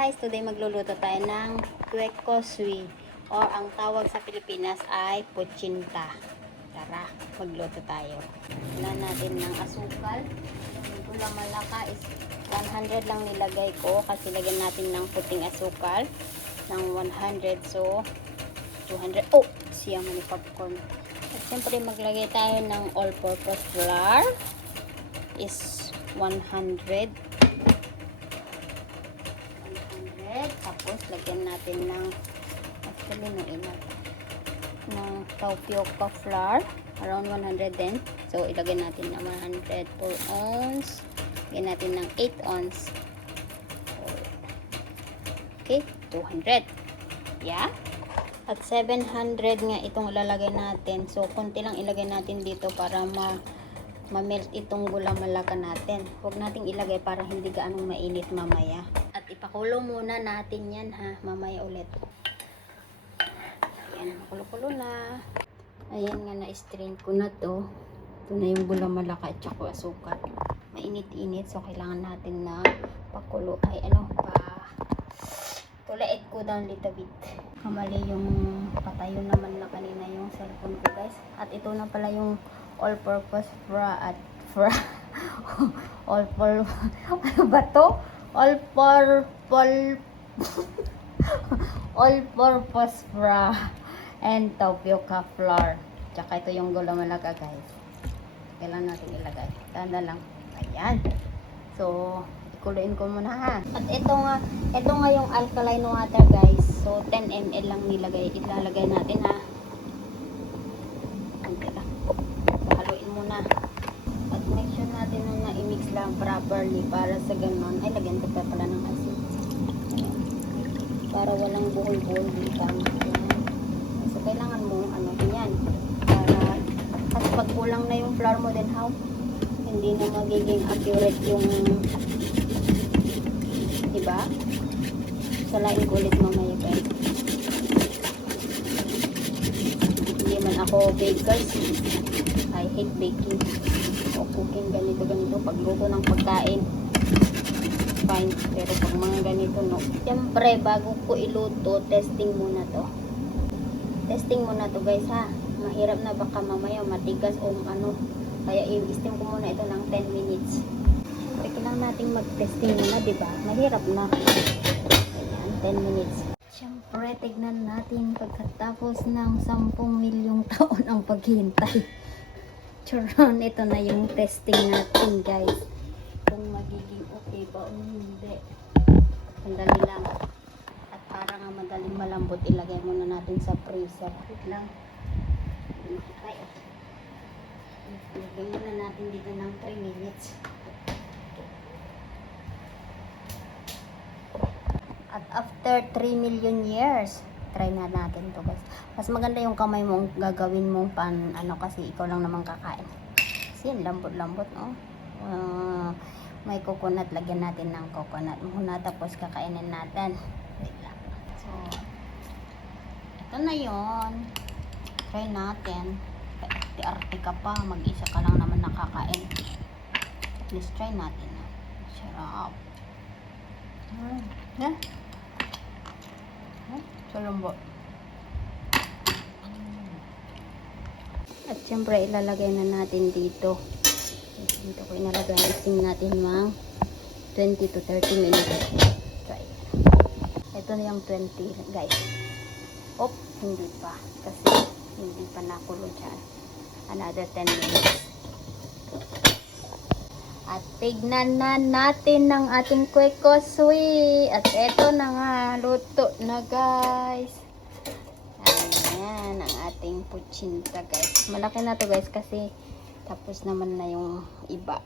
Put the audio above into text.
guys, today magluluto tayo ng kwekoswi or ang tawag sa Pilipinas ay putsinta. Tara, magluto tayo. Wala natin ng asukal. Yung gula malaka is 100 lang nilagay ko kasi lagyan natin ng puting asukal ng 100, so 200. Oh, siya man yung popcorn. At siyempre maglagay tayo ng all-purpose flour is 100. Tapos lagyan natin ng tapioca flour around 100 din. So ilagay natin ng 100 per ounce. Lagyan natin ng 8 ounce. Okay, 200. Yeah. At 700 nga itong ilalagay natin. So konti lang ilagay natin dito para ma-melt itong gula malaka natin. Huwag nating ilagay para hindi gaanong mainit mamaya. At ipakulo muna natin yan ha, mamaya ulit. Ayan, makulo-kulo na. Ayan nga, na-strain ko na to. Ito na yung gula malaka at saka asukal. Mainit-init, so kailangan natin na pakulo. Tulait ko down little bit. Kamali yung patayo naman na kanina yung cellphone ko guys. At ito na pala yung all-purpose ano ba to? All-purpose flour and tapioca flour. Tsaka ito yung gula malaka guys. Kailangan natin ilagay. Tanda lang. Ayan. So, ikuluin ko muna ha. At ito nga yung alkaline water guys. So, 10 ml lang ilalagay natin ha. Kunti lang. Haluin muna. At make sure natin na i-mix lang properly para sa ganun. Ay, lagyan ko pa pala ng asin. Ayan. Para walang buhol-buhol dito. So, kailangan mo, yan. Para, at pag kulang na yung flour mo din, hindi na magiging accurate yung, diba? Salain ko ulit mamaya guys. Hindi man ako bakers. I hate baking o cooking ganito pagluto ng pagkain fine, pero pag mga ganito no. Siyempre bago ko iluto, testing muna to guys ha. Mahirap na baka mamaya matigas o ano, kaya i-steam ko muna ito ng 10 minutes. Siyempre kailangan nating mag-testing muna, diba? Mahirap na. Ayan, 10 minutes. Siyempre tignan natin pagkatapos ng 10 milyong taon ang paghihintay. Charon, ito na yung testing natin guys. Kung magiging okay ba o hindi. Sandali lang. At para nga madaling malambot, ilagay muna natin sa freezer. Wait lang. Ilagay muna natin dito ng 3 minutes. At after 3 million years, try na natin to guys. Mas maganda yung kamay mong gagawin mong kasi ikaw lang naman kakain. Kasi yan, lambot-lambot, no? May coconut, lagyan natin ng coconut muna, tapos kakainin natin. Wait lang. So, ito na yon. Try natin. Arte ka pa, mag-isa ka lang naman nakakain. Let's try natin. Sarap. So lambot. At syempre ilalagay na natin dito. Dito ko inalagay. Isting natin mga 20 to 30 minutes. Try. Ito na yung 20 guys. Oh, hindi pa. Kasi hindi pa nakulo dyan. Another 10 minutes. At tignan na natin ng ating kwekoswi. At eto na nga, luto na guys. Ayan, ang ating putsinta guys. Malaki na to guys kasi tapos naman na yung iba.